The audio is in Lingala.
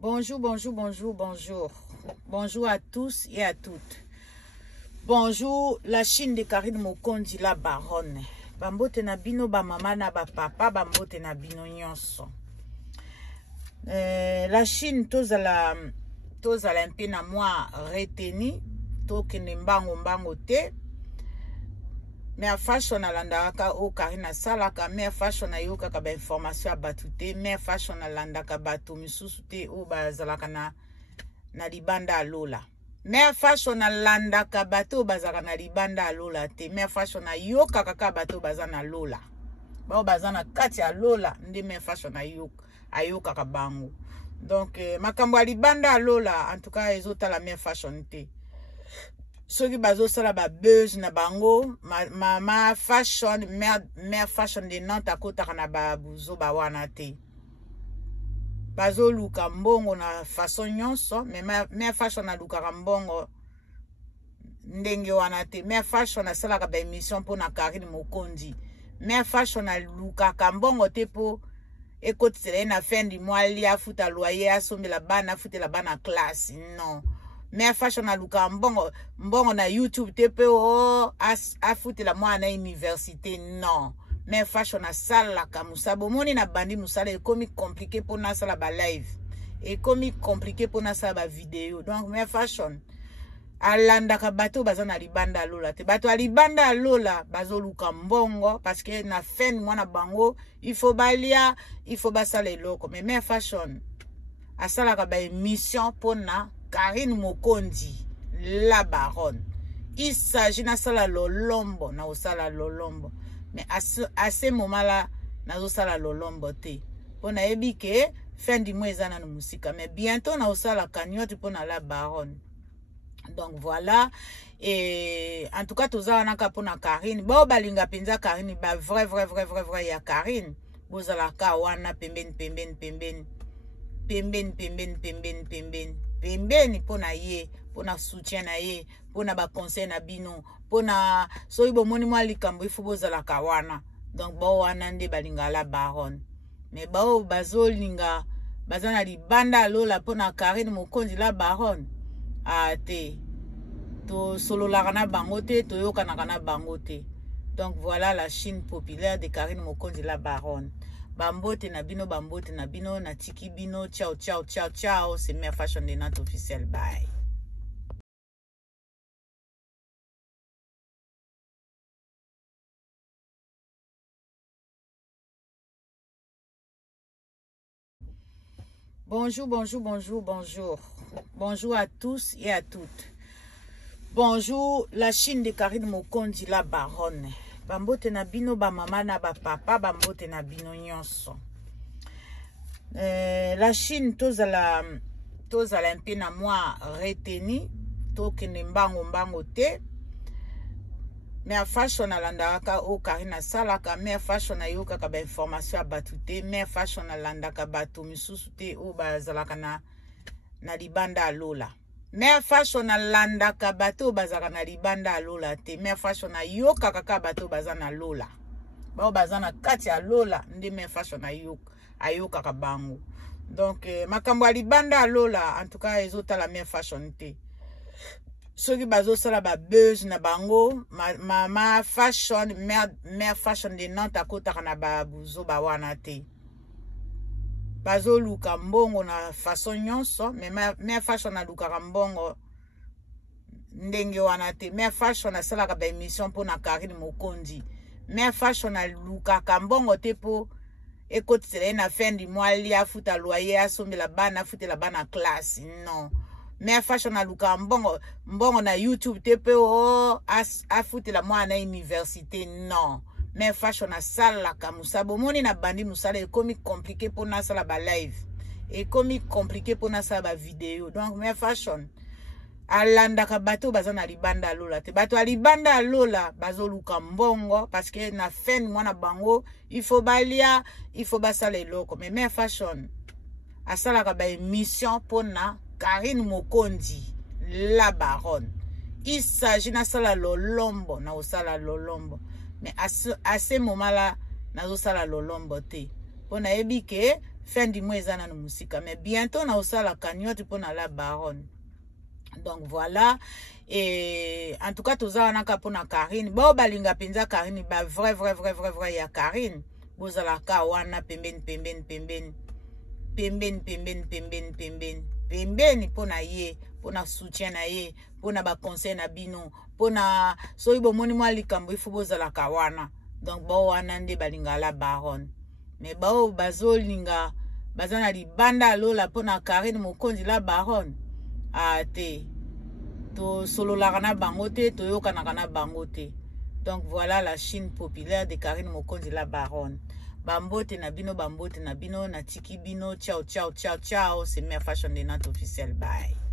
Bonjour, bonjour, bonjour, bonjour. Bonjour à tous et à toutes. Bonjour, la Chine de Karine Mokondi, la baronne. Bambote na bino, ba mama na ba papa, bambote na bino nyonso. La Chine, tozala mpe na moi reteni, tokende mbango te. Me a fashion alandaka o Karina salaka, me a fashion ayoka ka ba information abatu te, me a fashion alandaka batu misusu te o bazalaka na libanda alola. Me a fashion alandaka batu bazalaka na libanda alola te, me a fashion ayoka kaka batu bazana lola. Bao bazana kati alola ndi me a fashion ayoka ka bango. Donc makambo ya libanda alola en tout cas ezota la me fashion te. Soki bazo sala ba buzz na bango ma fashion mer fashion de Nantes akotaka na ba buzo ba wana te. Bazo luka mbongo na façon nyonso mer fashion na luka mbongo ndenge wana te. Mer fashion na sala ka ba émission po na Karine Mokondi. Mer fashion na luka mbongo te po ekotela na fin du mois lia futa loyer asombela bana futela bana classe non. Mais fashion na luka mbongo na YouTube tepe o afutela mwana université non. Mais fashion na sala ka musabo moni na bandi musala ekomi compliqué pour na sala ba live. Ekomi compliqué pour na sala ba vidéo. Donc mais fashion alanda ka bato bazana libanda lola te. Bato alibanda lola bazo luka mbongo parce que na fin mwana bango il faut balia, il faut basala eloko. Mais fashion asala ka ba émission pour na Karine Mokondi, la baronne. Il s'agit de sala lolombo, na osala lolombo. Mais à ce moment-là, na osala lolombo te. Pour na ebi ke fin du mois ezana na musika. Mais bientôt na osala cagnotte pour na la baronne. Donc voilà. Et en tout cas, toza naka pour na Karine. Ba balinga penza Karine ba vrai ya Karine. Bozala ka wana pembeni. Pembeni pona ye, pona soutien na ye, pona ba conseil na bino, pona soyi bomoni mwa likambo ifu bozala kawana. Donc ba wana nde balinga la baronne. Mais ba o bazolinga bazana libanda lola pona Karine Mokondi la baronne. Ah te. To solo la kana bango te, to yoka na kana bango te. Donc voilà la Chine populaire de Karine Mokondi la baronne. Bambote na bino, na tiki bino, ciao, c'est Mer Fashion de Nantes officiel, bye. Bonjour. Bonjour à tous et à toutes. Bonjour, la Chine de Karine Mokondi, la baronne. Bambote na bino, ba mama na ba papa, bambote na bino nyonso. La Chine, tozala mpe na moi reteni, tokende mbango te. Me a fashion alandaka o Karina salaka, me a fashion ayoka ka ba information abatu te, me a fashion alandaka batu misusu te o bazalaka na libanda alola. Me fashion alandaka bato bazaka na libanda alola te. Me fashion ayoka kaka bato bazana lola. Bao bazana kati ya lola ndi me fashion ayoka ka bango. Donc makambo ya libanda alola en tout cas ezota la me fashion te. Soki bazo sala ba buzz na bango ma fashion mer fashion de Nantes akotaka na ba buzo ba wana te. Bazo luka mbongo na façon nyonso, me fashion na luka mbongo ndenge wana te. Me fashion na sala ka ba émission po na Karine Mokondi. Me fashion na luka mbongo te po ekotela na fin du mois lia futa loyer asombela bana futela bana classe non. Me fashion na luka mbongo na YouTube te pe o afutela mwana université non. Mais fashion na sala ka musabo moni na bandi musala ekomi compliqué pour na sala ba live. Ekomi compliqué pour na sala ba vidéo. Donc mais fashion alanda ka bato bazana libanda lola te. Bato alibanda lola bazo luka mbongo parce que na fin mwana bango il faut balia, il faut basala eloko. Mais fashion asala ka ba émission pour na Karine Mokondi la baronne. Il s'agit na sala lolombo na osala lolombo. Mais à ce moment-là, na zo sala lolombo te. Pona ebi ke fin du mois eza nanu musika mais bientôt na osala cagnotte mpona la baronne. Donc voilà, et en tout cas toza wana ka mpona Karine bao balinga penza Karine ba vrai ya Karine bozalaka wana pembeni mpona ye, mpona soutien na ye, mpona ba conseil na bino, mpona soki bomoni mwa likambo ifu bozalaka wana. Donc bao wana nde balinga la baronne. Mais bao bazolinga baza na libanda alola mpona Karine mokonzi la baronne te to sololaka na bango te, toyokanaka na bango te. Donc voilà la Chine populaire de Karine mokonzi la baronne. Bambote na bino, bambote na bino, na tiki bino. Ciao, ciao, ciao, ciao. C'est Mère Fashion de Nantes officiel. Bye.